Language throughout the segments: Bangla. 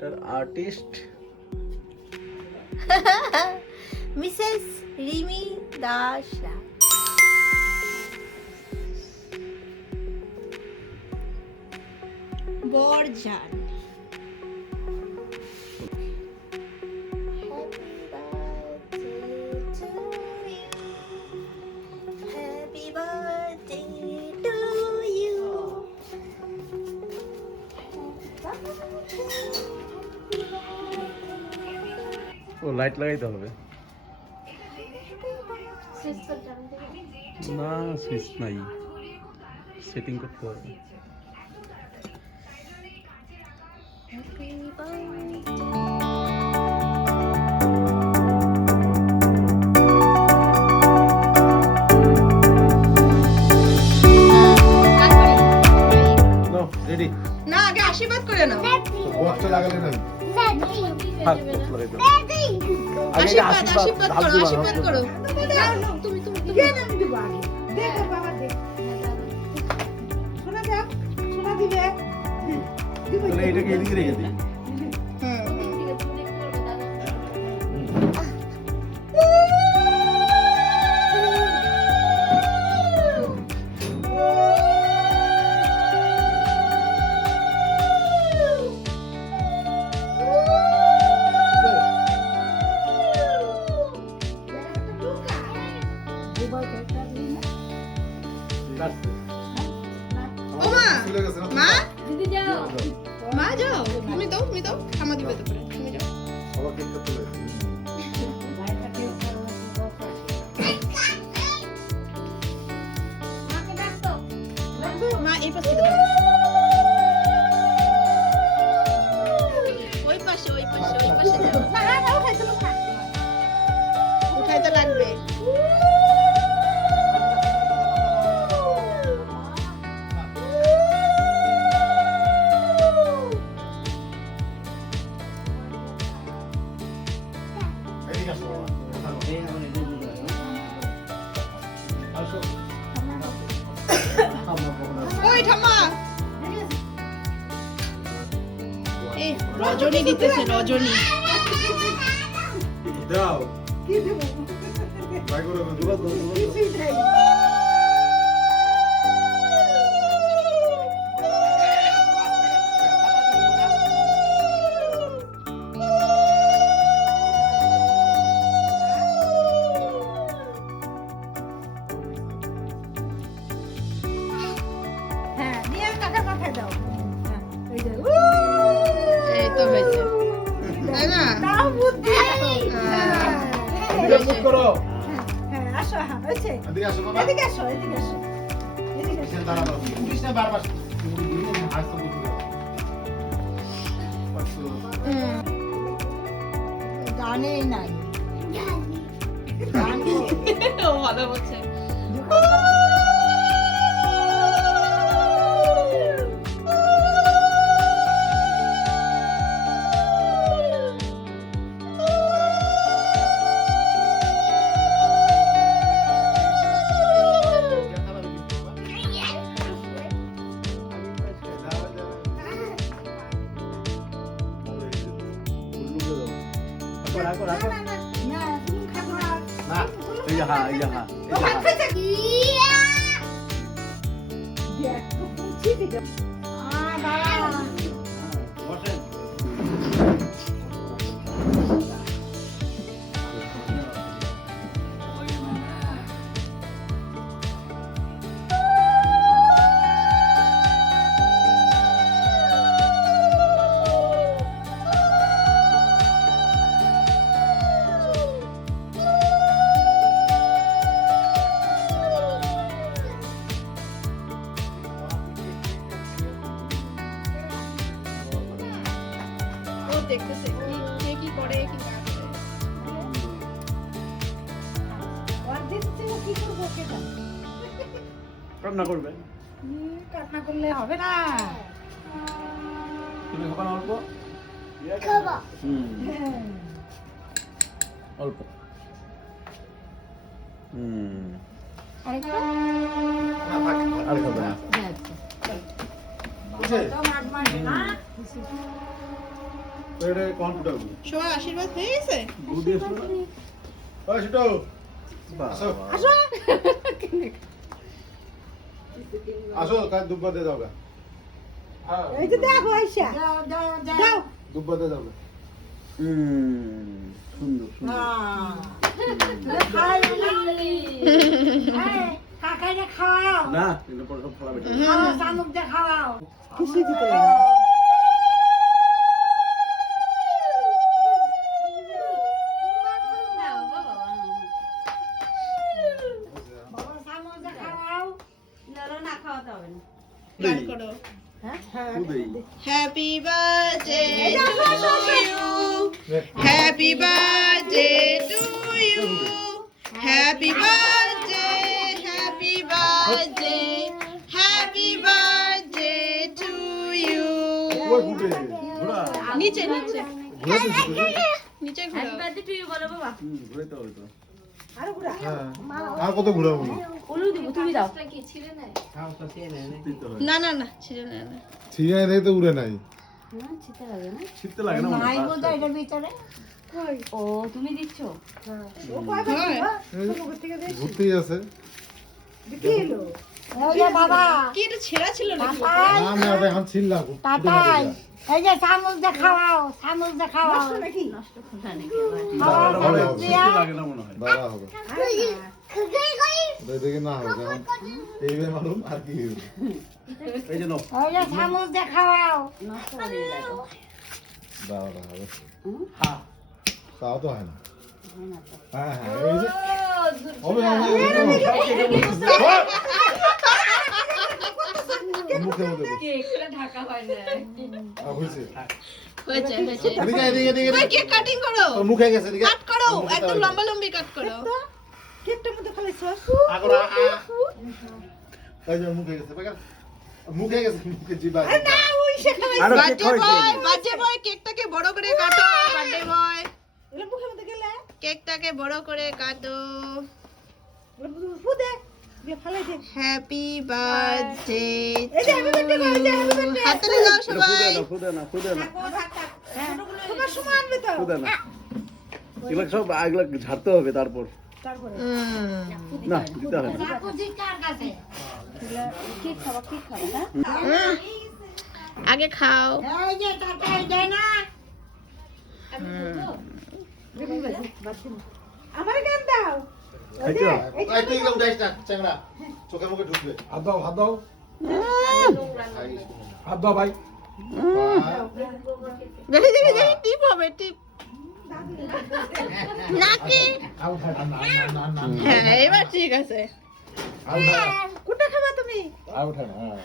এটার আর্টিস্ট মিসেস রিমি দাস রায়। বরজান ও লাইট লাগাইতে হবে। না সুইচ নাই। সেটিং করতে হবে. রেডি না আগে আশীর্বাদ করে নাও। বক্সটা লাগালে না? এটাকে এদিকে রেখে দিই। রজনী দিতেছে রজনী। দাও। ট্রাই করো করো। হ্যাঁ, আসো হ্যাঁ হয়েছে এদিকে আসো বাবা। এদিকে আসো এদিকে আসো এদিকে আসো। দাঁড়াও উঠিস না বারবার? আসতে বলতে গানে। নাই ভালো বলছে। না তুমি খাব না না এই যে হ্যাঁ এই যে হ্যাঁ এই যে হ্যাঁ দেখ তো পুছি দিল আ বাবা বসেন ও রান্না করবেন হুম, কান্না করলে হবে না। তুমি অল্প? হুম। হ্যাঁ। অল্প। হুম। আর খাবে না। সবার আশীর্বাদ হয়ে গেছে? আসো। আসো কাজ দুব্বা দিয়ে যাও গা। এই তো দেখো আইসা যাও দুব্বা দিয়ে যাও। গা। সুন্দর সুন্দর। খাওয়াও। না বেটা। খাওয়াও। খাওয়াও দিতে হ্যাঁ? হ্যাঁ happy birthday to you happy birthday to you happy birthday happy birthday happy birthday to you ওই ফুটে নিচে নিচে। ঘোড়া দিছি তো নিচে ঘুরাও। হুম ঘুরাইতে হবে তো। আর ঘুরা হ্যাঁ। আর কত ঘুরাবো তুমি দাও। না না না ছিঁড়ে না না। ছিঁড়ে দেয় তো উড়ে নাই। লাগে না। লাগে না নাই হয় এটার ভিতরে? ও তুমি দিচ্ছ? ও কয় হয়। ঘুরতেই আছে। কি এটা ছেঁড়া ছিল নাকি টাটাই না, আমি ওটা এখন ছিললাম টাটাই এই যে শামুক দিয়ে খাওয়াও শামুক দিয়ে খাওয়াও নাকি খাওয়াও ভালো শামুক হবে। দিয়া হবে ওটা না হবে এইভাবে মারুম আর কি এই যে নাও এই যে শামুক দিয়ে খাওয়াও দাঁড়া দাঁড়া হবে তাও তো হয় না হ্যাঁ হ্যাঁ এই যে হবে হবে, মুখে মুখে বস। আহ, হয়েছে। হয়েছে হয়েছে। এদিকে এদিকে এদিকে কেক কাটিং করো। মুখে গেছে এদিকে। কাট করো একদম লম্বা লম্বি কাট করো। কেকটার মধ্যে খালি সস আগরা এই যে মুখে গেছে বেকার। মুখে গেছে মুখে জিবা না ওই সে খালি বার্থডে বয় বার্থডে বয় কেকটাকে বড় করে কাটো বার্থডে বয় এগুলো মুখের মধ্যে গেলে? কেকটাকে বড় করে কাটো। ফুদে হ্যাপি বার্থডে। হাতে দাও সবাই খুদে না খুদে না তোমার সময় আনবে তো। খুদে না এগুলো সব এগুলো ঝাড়তে হবে তারপর। না দিতে হবে না। আগে খাও। আমার গান দাও। টিপ হবে টিপ। নাকি? হয় এবার ঠিক আছে। হয় কোনটা খাবা তুমি? হ্যাঁ।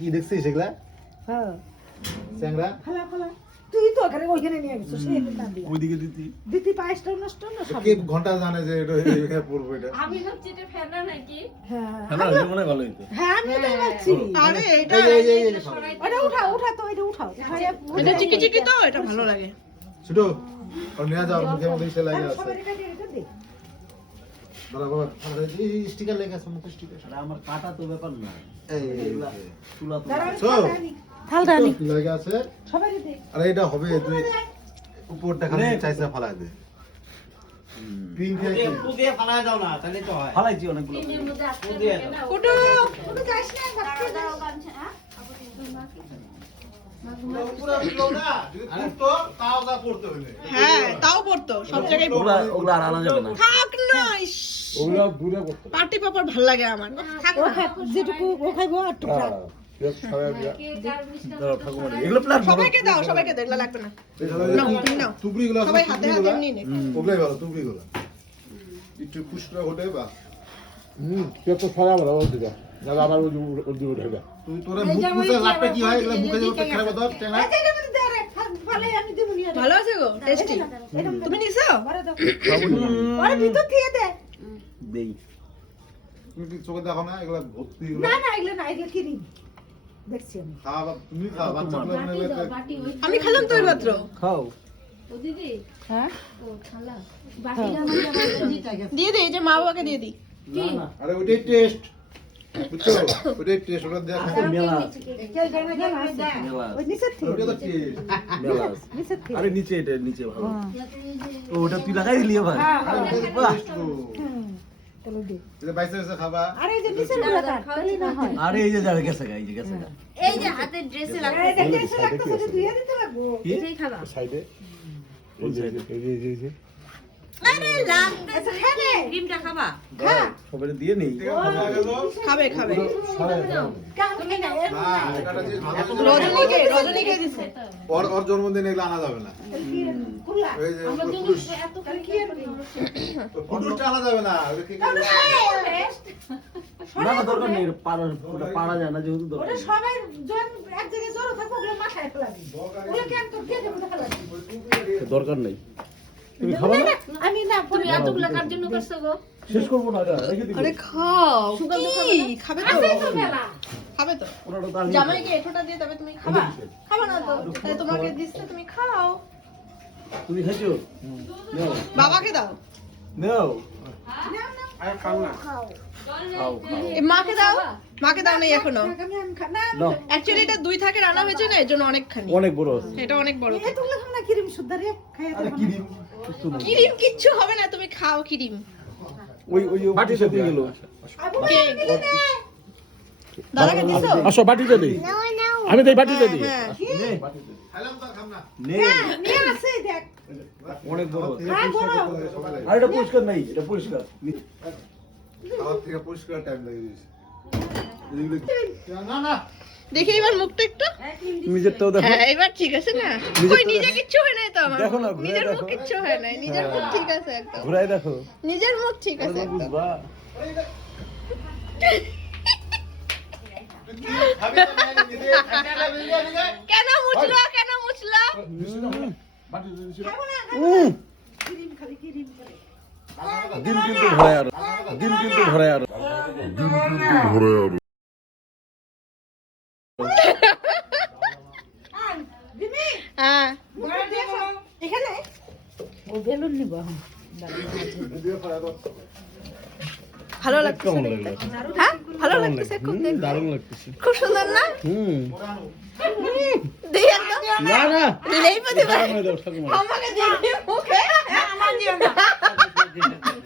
কি দেখছিস এগুলা? হ্যাঁ। চ্যাংড়া? ফালা ফালা। তুই তো ওখানে ওইখানে নিয়ে গেছো সেই না দিয়া ওইদিকে দিতি। দিতি পায়েসটা নষ্ট না সব কে ঘণ্টা জানে যে এটা এখানে পড়বে এটা? আমি ভাবছি এটা ফেনা নাকি? হ্যাঁ। হ্যাঁ মনে ভালো হইতো। হ্যাঁ আমি তো ভাবছি। আরে এটা এই এই এই এই ওটা উঠাও উঠা তো এটা উঠাও। এটা চিকি চিকি তো এটা ভালো লাগে। ছোট আর নিয়ে যাও মুখে লাগে আছে এই স্টিকার লেগে আছে মুখে স্টিকার আমার কাটা তো ব্যাপার না এই চুলা তো থালটা আনি। লাগে আছে? সবাই দে আরে এটা হবে তুই উপরটা খালি চাইছে ফালাই দে। পিন দিয়ে একটু দিয়ে ফালাই দাও না হয়। হ্যাঁ? পার্টি পাপড় ভালো লাগে আমার। থাক খাই যেটুকু ও খাইবো আর টুকরা সবাইকে দাও সবাইকে লাগবে না। সবাই হাতে হাতে নিয়ে ওগুলাই ভালো তুবড়ি একটু খুশরা হলে বা? হুম কেক তো ছড়া বড় ওর দিকে দাদা আবার ওই ওর দিকে উঠে তুই তোরা মুখ মুছে লাপটা কি হয়? এগুলো মুখে যেতে খারাপ দাও টেনা? এই যে এটা দে রে ফালে আমি দেব নিয়ে ভালো আছে গো টেস্টি। তুমি নিছো? আরে ভিতর দিয়ে দে। দেই। তুমি কি চোখে দেখো না? এগুলো ভর্তি না না এগুলো না এগুলো কিনি। দেখছি আমি। মানে আমি খেলাম তো মাত্র। খাও। হ্যাঁ? দিয়ে দিই এই যে মা বাবাকে দিয়ে না আরে ওইটাই টেস্ট। বুঝছ? ওটাই টেস্ট ওটা দেখ মেলা দেয়। আরে নিচে এটা নিচে ভালো। হ্যাঁ। ও, ওটা তুই লাগাই দিলি ভাই আরে এই যে যাবে গেছে গা, এই যে গেছে গা। এই যে হাতের ড্রেসে লাগতেছে, সাইডে। এই যে, এই যে, খাবা? সবাই দিয়ে নেই। খাবা খাবে দিছে। ওর ওর জন্মদিনে এগুলো আনা যাবে না। আনা যাবে না। দরকার নেই পাড়া ওটা যায় না যেহেতু দরকার ওটা সবাই জন এক জায়গায় জড়ো থাকব, ওগুলো মাথায় ফেলাবি। ওগুলো কেন তোর কে যাবে ফেলাবি? দরকার নেই। তুমি খাবা না আমি না তুমি এতগুলো কার জন্য করছ গো? শেষ করব না এটা রেখে দিবো। আরে খাও কি? খাবে তো। খাবে তো। ওটা তো এঠোটা দিয়ে তবে তুমি খাবা? খাবা না তো? তাই তোমাকে তুমি খাও। তুমি খাইছো বাবাকে দাও। নাও। খাও খাও। এ মাকে দাও মাকে দাও নেই এখনও। অ্যাকচুয়ালি এটা দুই থাকে রান্না হয়েছে না এর জন্য অনেকখানি। অনেক বড় এটা অনেক বড় খাও না, কিরিম খাইয়ে ক্রিম কিচ্ছু হবে না তুমি খাও ক্রিম। ওই ওই বাটি সাথে গেল। দাদাকে দিছো? আসো দিই। আমি দেই দিই। হ্যাঁ আসে, দেখ। অনেক বড় হ্যাঁ। আর এটা পরিষ্কার নাই এটা পরিষ্কার। খাওয়ার থেকে পরিষ্কার টাইম লাগে না না। দেখি এবার মুখটা একটু। নিজেরটাও দেখো। হ্যাঁ এবার ঠিক আছে না। কই নিজে কিচ্ছু হয় নাই তো আমার দেখো না, নিজের মুখ কিচ্ছু হয় নাই। নিজের মুখ ঠিক আছে একদম। ঘুরাই দেখো। নিজের মুখ ঠিক আছে বুঝবা খাবি তো না। নিজে খাইতে লাগবে নিজে কেন মুছলো কেন মুছলো খালি। দিন কিন্তু ভরায় আর। দিন কিন্তু ভরায় আর। হ্যাঁ। ঘরে দিয়ে আসো। এখানে। ভালো লাগছে হ্যাঁ? ভালো লাগছে খুব দারুণ লাগতেছে। খুব সুন্দর না? হুম। না না। দিলেই। আমাকে দিয়ে মুখে। আমার দিও না।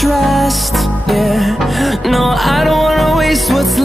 trust. Yeah, no, I don't wanna waste what's